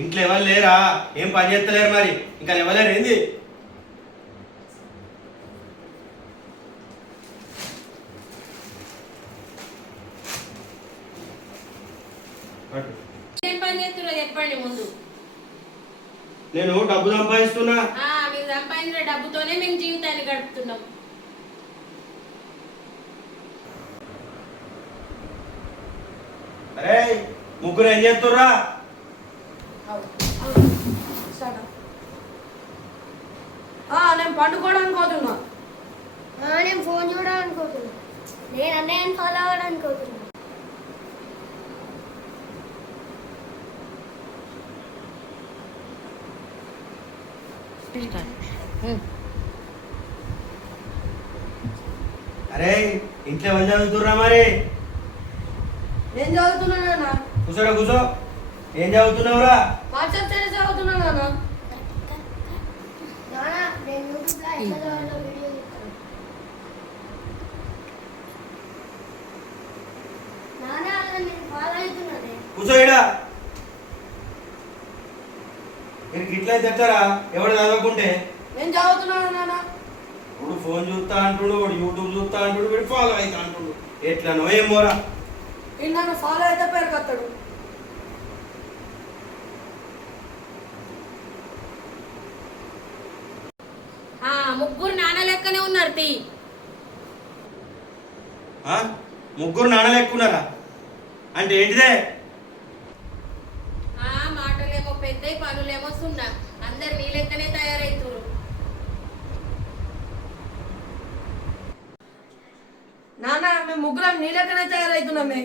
ఇంట్లో ఎవరు లేరా? ఏం పని చేస్తలేరు మరి? ఇంకా ఎవరు ఏంది? ఏం పని చేస్తున్నా చెప్పండి ముందు. నేను డబ్బు సంపాదిస్తున్నా. మీరు సంపాదించిన డబ్బుతోనే మేము జీవితాన్ని గడుపుతున్నాం. అరే ముగ్గురు ఏం చేస్తుర్రా? నేను పండుకోవడానికి పోతున్నా. నేను ఫోన్ చూడాలనుకుంటున్నా. నేను అన్నయ్యని ఫాలో అవ్వడానుకుంటున్నా. అరే ఇంట్లో ఎవరు చదువుతుర్రా మరి? నేను చదువుతున్నా. కూర్చోరా కూర్చో. ఏం చదువుతున్నావురా? వాట్సాప్ స్టేటస్ చదువుతున్నా. నేను యూట్యూబ్లో ఎట్లా చదవాలో వీడియో చూస్తాను. నేను ఫాలో అవుతున్నానే. కూర్చో ఇడా. మీరు గిట్లా తెచ్చారా? ఎవడు చదవకుంటే? నేను చదువుతున్నాను నాన్న. ఇప్పుడు ఫోన్ చూస్తా అంటుడు, వాడు యూట్యూబ్ చూస్తా అంటుడు, వీడు ఫాలో అవుతా అంటుడు. ఎట్లనో ఏమోరా. వీళ్ళు నన్ను ఫాలో అయితే పేరుకొస్తాడు. ముగ్గురు నాన్న లెక్కనే ఉన్నారు. ముగ్గురు నాన్నలు ఎక్కున్నారా అంటే ఏంటిదే? మాటలేమో పెద్ద, పనులేమో సున్నా. అందరు నీ లెక్కనే తయారైతురు. నాన్న మేము ముగ్గురం నీ లెక్కనే తయారవుతున్నామే.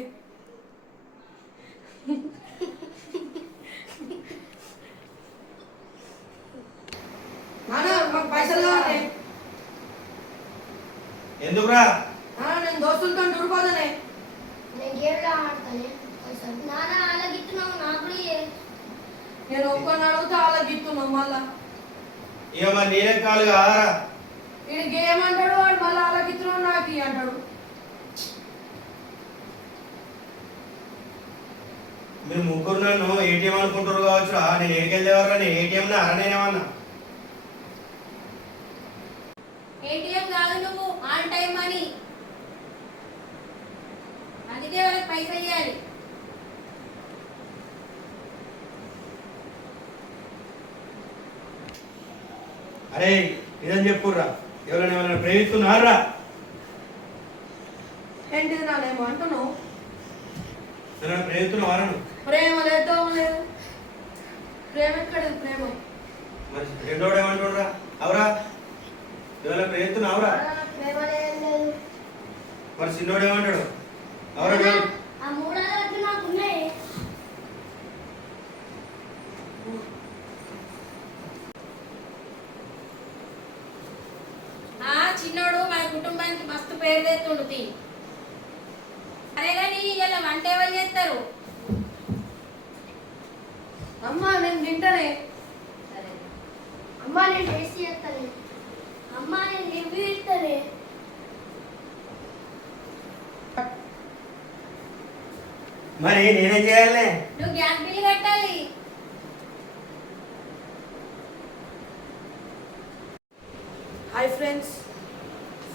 నాన్న మాకు పైసలు కావాలి. ఎందుకురా? నేను దోస్తులతో టూరుపోతానే. నేను గేమ్లో ఆడతానే. నాన్న అలాగిస్తున్నావు నాకు కూడా. నేను ఒక్కరిని అడుగుతా వాళ్ళకి ఇస్తున్నాం. మళ్ళా ఇక మరి నేనే కాలు కారా? వీడు గేమ్ అంటాడు, వాడు మళ్ళీ వాళ్ళకి ఇస్తున్నావు నాకు ఇవి అంటాడు. మీరు ముగ్గురు నన్ను ఏటీఎం అనుకుంటారు కావచ్చురా. నేను ఏడికెళ్ళేవారా? నేను ఏటీఎం నా నేనేమన్నా? ఏటీఎం కాదు, నువ్వు ఆన్ టైం అని. అందుకే వాళ్ళకి పైసలు ఇవ్వాలి. అరే ఇదని చెప్పుర్రా. ఎవరైనా ఏమైనా ప్రేమిస్తున్నారా? ఏంటిది నానేమో అంటున్నావు? ఎవరైనా ప్రేమిస్తున్నావారా? ప్రేమ లేదు లేదు. ప్రేమ ఎక్కడది? ప్రేమ మరి రెండోడు ఏమంటురా? అవరా ఎవరైనా ప్రేమిస్తున్నావురా? ప్రేమ లేదు. మరి చిన్నోడు ఏమంటాడు? అవరా ఆ మూడాలు నాకున్నాయి. చిన్నోడు మన కుటుంబానికి మస్తు పేరు తెస్తుండు. అరే కానీ ఇలా వంట ఎవరు చేస్తారు? అమ్మా నేను తింటానే. అమ్మా నేను టేస్ట్ చేస్తాను. అమ్మా నేను రివ్యూ ఇస్తానే. మరి నేనేం చేయాలి? నువ్వు గ్యాస్ బిల్లు కట్టాలి. Hi friends,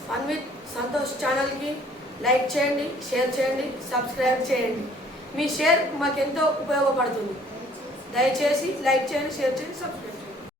fun with Santosh ఛానల్కి లైక్ చేయండి, షేర్ చేయండి, సబ్స్క్రైబ్ చేయండి. మీ షేర్ మాకెంతో ఉపయోగపడుతుంది. దయచేసి లైక్ చేయండి, షేర్ చేయండి, సబ్స్క్రైబ్ చేయండి.